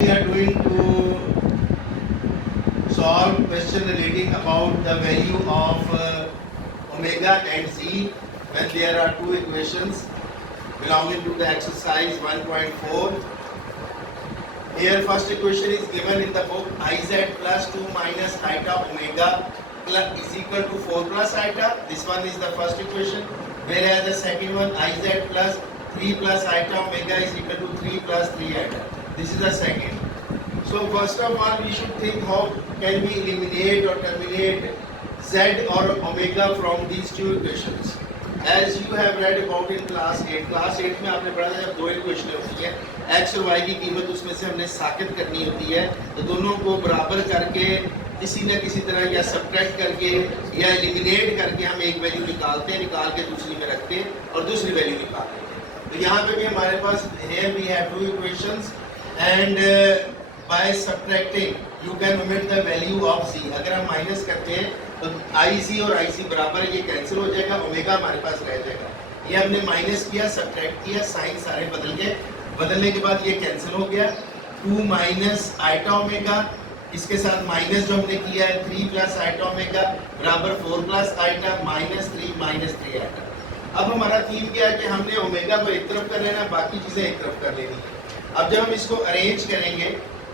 We are going to solve question relating about the value of omega and z when there are two equations belonging to the exercise 1.4. Here first equation is given in the book iz plus 2 minus iota omega plus is equal to 4 plus iota. This one is the first equation, whereas the second one iz plus 3 plus iota omega is equal to 3 plus 3 iota. This is the second. So first of all we should think how can we eliminate or terminate z or omega from these two equations. As you have read about in class 8 में आपने पढ़ा था जब दो equation होती है x और y की कीमत उसमें से हमने साबित करनी होती है, तो दोनों को बराबर करके किसी न किसी तरह या सब्ट्रैक्ट करके या एलिमिनेट करके हम एक वैल्यू निकालते हैं, निकाल के दूसरी में रखते हैं और दूसरी वैल्यू निकालते हैं. तो यहाँ पे भी हमारे पास here we have two equations and by subtracting you can omit the value of c. अगर हम माइनस करते हैं तो ic और ic बराबर ये कैंसिल हो जाएगा, ओमेगा हमारे पास रह जाएगा. ये हमने माइनस किया, सब्ट्रैक्ट किया, साइन सारे बदल गए, बदलने के बाद ये कैंसिल हो गया. 2 माइनस आइटा ओमेगा, इसके साथ माइनस जो हमने किया है 3 प्लस आइटा ओमेगा बराबर 4 प्लस आइटा माइनस 3 आइटा. अब हमारा थीम क्या है कि हमने ओमेगा को एक तरफ कर लेना, बाकी चीज़ें एक तरफ कर लेनी है. अब जब हम इसको अरेंज करेंगे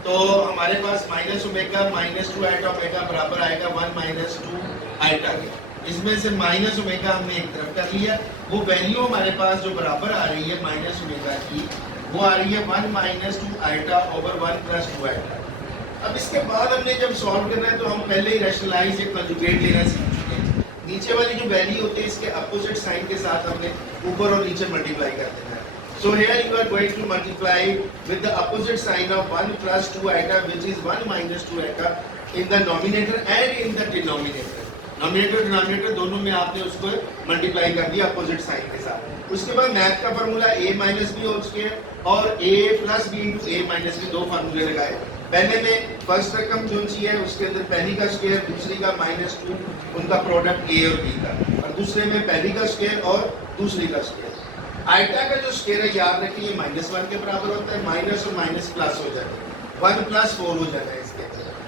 तो हमारे पास minus omega minus 2 eta omega बराबर आएगा 1 माइनस 2 आइटा के. इसमें से माइनस ओमेगा हमने एक तरफ कर लिया, वो वैल्यू हमारे पास जो बराबर आ रही है माइनस ओमेगा की वो आ रही है 1 minus 2 iota over 1 plus 2 iota. अब इसके बाद हमने जब सॉल्व करना है तो हम पहले ही रैशनलाइज या कंजुगेट लेना सीख चुके हैं. नीचे वाली जो वैल्यू होती है इसके अपोजिट साइन के साथ हमने ऊपर और नीचे मल्टीप्लाई कर देना है. So here you are going to multiply with the opposite sign of 1 plus 2 iota, which is 1 minus 2 iota in the numerator and in the denominator. Numerator denominator दोनों में आपने उसको मल्टीप्लाई कर दिया अपोजिट साइन के साथ. उसके बाद मैथ का formula a minus B whole square और a plus B into a minus B, दो फार्मूले लगाए. पहले में फर्स्ट रकम जो सी है उसके अंदर पहली का स्क्वायर, दूसरी का माइनस 2, उनका प्रोडक्ट a और b का, और दूसरे में पहली का स्क्वायर और दूसरी का स्क्वायर. आइटा का जो स्क्वायर है याद रखिए माइनस 1 के बराबर होता है, माइनस और माइनस प्लस हो जाता है, 1 प्लस 4 हो जाता है इसके.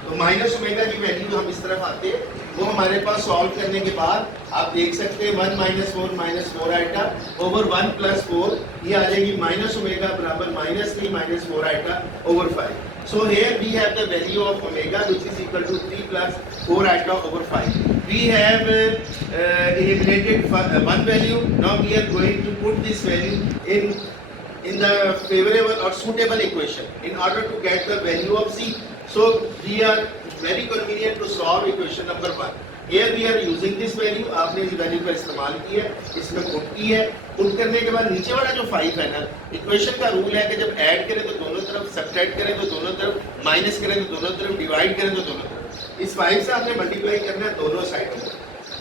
तो माइनस ओमेगा की वैल्यू हम इस तरफ आते हैं, वो हमारे पास सॉल्व करने के बाद आप देख सकते हैं 1 माइनस 4 आइटा ओवर 1 प्लस 4, ये आ जाएगी माइनस ओमेगा बराबर minus 3 minus 4 iota over 5. So here we have the value of omega which is equal to 3 plus 4 iota over 5. We have eliminated one value. Now we are going to put this value in the favorable or suitable equation in order to get the value of c. So we are very convenient to solve equation number 1. Here we are using this value. आपने इस value का इस्तेमाल किया है, इसमें put की है. Put करने के बाद नीचे वाला जो 5 है ना, इक्वेशन का रूल है कि जब ऐड करें तो दोनों तरफ, सब्ट्रैक्ट करें तो दोनों तरफ, माइनस करें तो दोनों तरफ, डिवाइड करें तो दोनों तरफ. इस 5 से आपने मल्टीप्लाई करना है दोनों साइडों में.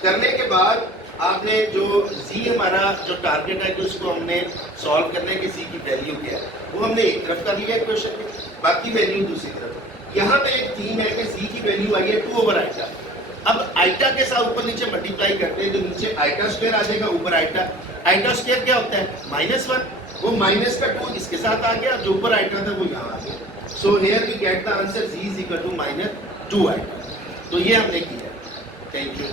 करने के बाद आपने जो c हमारा जो टारगेट है कि उसको हमने सॉल्व करने की c की वैल्यू क्या है वो हमने एक तरफ कर लिया इक्वेशन में, बाकी वैल्यू दूसरी तरफ. यहाँ पे एक थीम है कि c की वैल्यू आई है 2 ओवर आइटा. अब आइटा के साथ ऊपर नीचे मल्टीप्लाई करते हैं तो नीचे आइटा स्क्वायर आ जाएगा, ऊपर आइटा. आइटा स्क्वायर क्या होता है माइनस 1, वो माइनस का 2 इसके साथ आ गया, जो ऊपर आइटा था वो यहाँ आ गया. So here we get the answer z is equal to minus 2 iota. तो ये हमने किया. Thank you.